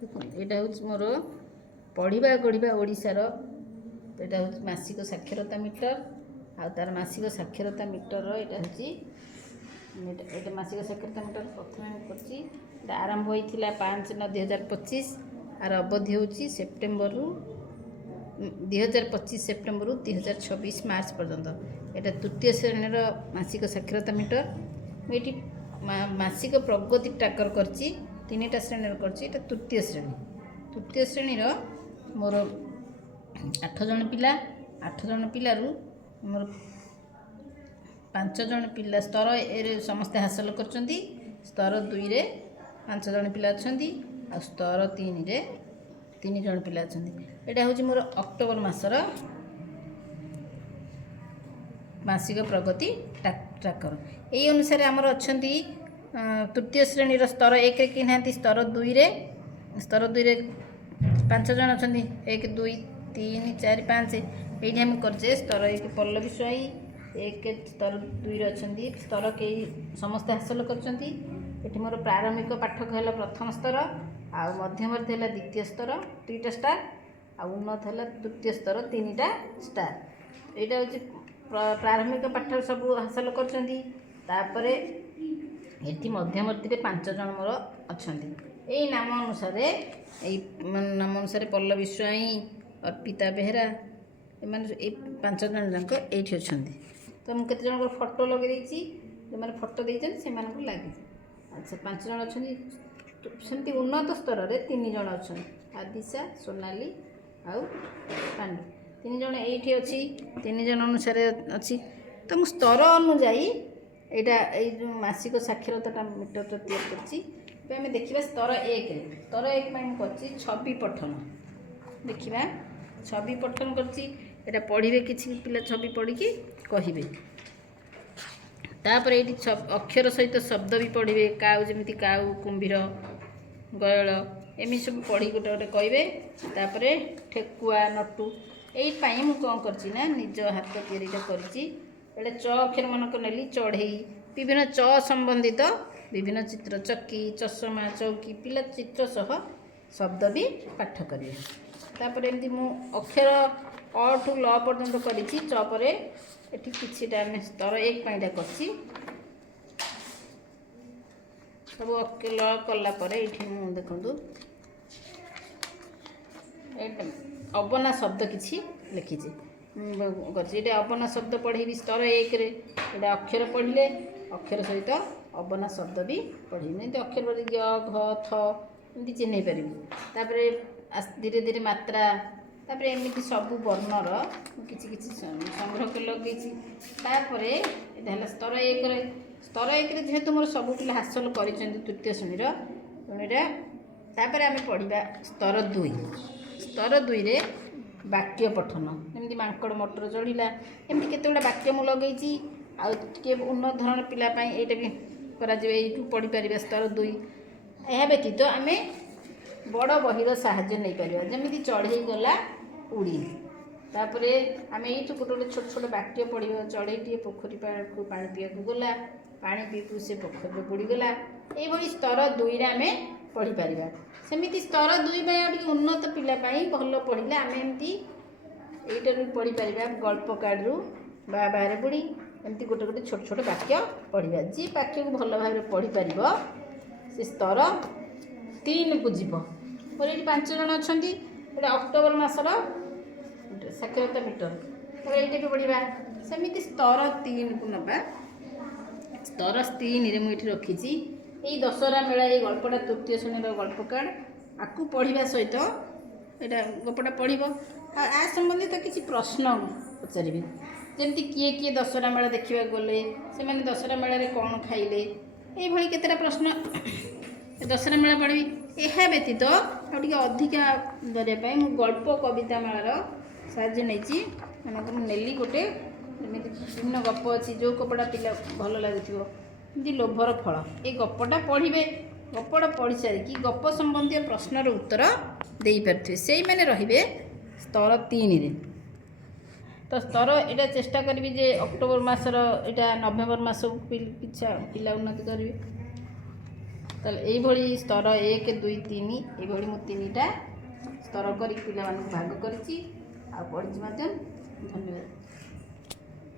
यहाँ हूँ मोर पढ़ा गढ़ा ओडिशार यहाँ हूँ मासिक साक्षरता मीटर आ तार मासिक साक्षरता मीटर यहाँ हूँ ये मासिक साक्षरता मीटर प्रथम आरंभ होता 5/9/2025 आर अवधि हूँ सेप्टेम्बर 2025 सेप्टेम्बर 2026 मार्च पर्यंत। यहाँ तृतीय श्रेणी मासिक साक्षरता मीटर मुझे मासिक प्रगति ट्राकर कर 3टा श्रेणी कर तृतीय श्रेणी मोर 8 जन पिला 8 जन पिलू मोर 5 जन पिला स्तर ए समस्ते हासिल कर स्तर 2 रे 5 जन पिला अच्छा स्तर 3 रे 3 जन पिला अच्छा। यहाँ हूँ मोर अक्टोबर मासर मासिक प्रगति ट्राकर यही अनुसार आमर अच्छा तृतीय श्रेणी स्तर 1 कि ना स्तर 2 रे 5 जन अच्छा 1 2 3 4 5 ये आम करचे स्तर 1 पल्लवी स्वाई 1 स्तर 2 अच्छा स्तर कई समस्ते हासिल कर मोर प्रारंभिक पाठक है प्रथम स्तर आ मध्यवर्ती है द्वितीय स्तर 3टा स्टार आ उन्नत है तृतीय स्तर 3टा स्टार। यहाँ हूँ प्रारंभिक पाठक सब हासिल कर ये मध्यवर्ती 5 जन मोर अच्छा यही नाम अनुसार नाम अनुसार पल्लवी स्वाई अर्पिता बेहरा ये 5 जन जाक ये अच्छा तो मुझे केत जन फोटो लगे जो मैंने फोटो देते से लगे अच्छा 5 जन अच्छा सेमती उन्नत स्तर में 3 जन अच्छा आदिशा सोनाली आउ पांडु 3 जन ये अच्छी 3 जन अनुसार अच्छी तो मुझ स्तर अनुजाई यहाँ जो मासिक साक्षरता मीटर तैयार कर देखा स्तर 1 कर छवि पठन देखा छवि पठन कर पढ़े किसी पिला छवि पढ़ी कहे तापर ये अक्षर सहित शब्द भी पढ़े काउ जमी काउ कुंभीर गयल एमती सब पढ़ी गोटे गोटे कहे तापर ठेकुआ नटू यही मुझे कौन करना निज हाथ या कर च अक्षर मानक नेली चढ़ई विभिन्न च संबंधित विभिन्न चित्र चक्की चषमा चौकी पिला चित्र सह शब्द भी पाठ करें तापर एमती मु अक्षर अ टू ल पर्यंत कर चपरे एटी किछिटा आम स्तर 1 पाइटा कर सब ल कला देखु अबना शब्द किछि लिखिछि कर अबना शब्द पढ़ेबी स्तर 1 रे ये अक्षर पढ़ले अक्षर सहित अबना शब्द भी पढ़ी नहीं अक्षर पढ़ी ग घ थ एमती चिन्ह पारि धीरे धीरे मात्रा तापर एमती सब वर्णर किसी किसी संग्रह कर लगे स्तर 1 रे स्तर 1 रे जेहेतु मोर सब पिला हासिल कर तृतीय श्रेणी तापर आम पढ़ा स्तर 2 रे वाक्य पठन एमती मांकड़ मटर चढ़ला एमती केतगुड़ा वाक्य मु लगे आए उन्नत धरण पिलापाई यहाँ भी कर पढ़ी पार स्तर 2 यह व्यतीत आम बड़ बहीर साहाय्य नहीं पार जमी चढ़ई गला उड़ी तापर आम ये गोटे गोटे छोट छोट वाक्य पढ़ चढ़ई पोखरी को पा पीवा गला पा पी से पोखर बुड़ीगला ये स्तर 2 रे आम पढ़ी पार सेमती स्तर 2 में उन्नत पिलापाई भल पढ़ले आम एमती यहीटर पढ़ी पार गल्प कार्ड बाहर बुड़ी एमती गोटे गोटे छोट छोट वाक्य पढ़ा जी वाक्य को भल भाव पढ़ी पार से स्तर 3 को जीव मोर ये 5 जन अच्छा ये अक्टोबर मासर साक्षरता मीटर तो ये भी पढ़ा सेमती स्तर 3 को नवा स्तर 3 रे मुझे रखी यही दशहरा मेला ये गल्पटा तृतीय श्रेणी गल्प कार्ड आपको पढ़ा सहित यहाँ गपटा पढ़ आ संबंधित किसी प्रश्न पचारे जमती किए किए दशहरा मेला देखा गले से दशहरा मेल कौन खाइले ये केतटा प्रश्न दशहरा मेला पढ़ी यह व्यतीत आगे अधिका करने गल्प कविता मेलार साहाଯ୍य नहीं मानक नेली गोटे जमी विभिन्न गप अच्छी जो गपटा पिला भल लगे लोभर फल ये गपटा पढ़े गपटा पढ़ी सारिकी गप संबंधी प्रश्नर उत्तर दे पारे से मैंने रे स्तर 3 रे तो स्तर यहाँ चेष्टा करी जे अक्टोबर मासर यहाँ नवेम्बर मास पिला उन्नति करी ତାହେଲେ ଏଇଭଳି ସ୍ତର 1 2 3 ଏଇଭଳି ମୁଁ 3ଟା ସ୍ତର କରି ପିଲାମାନଙ୍କୁ ଭାଗ କରିଛି ଆଉ ପଢ଼ିଛି ମଧ୍ୟ। ଧନ୍ୟବାଦ।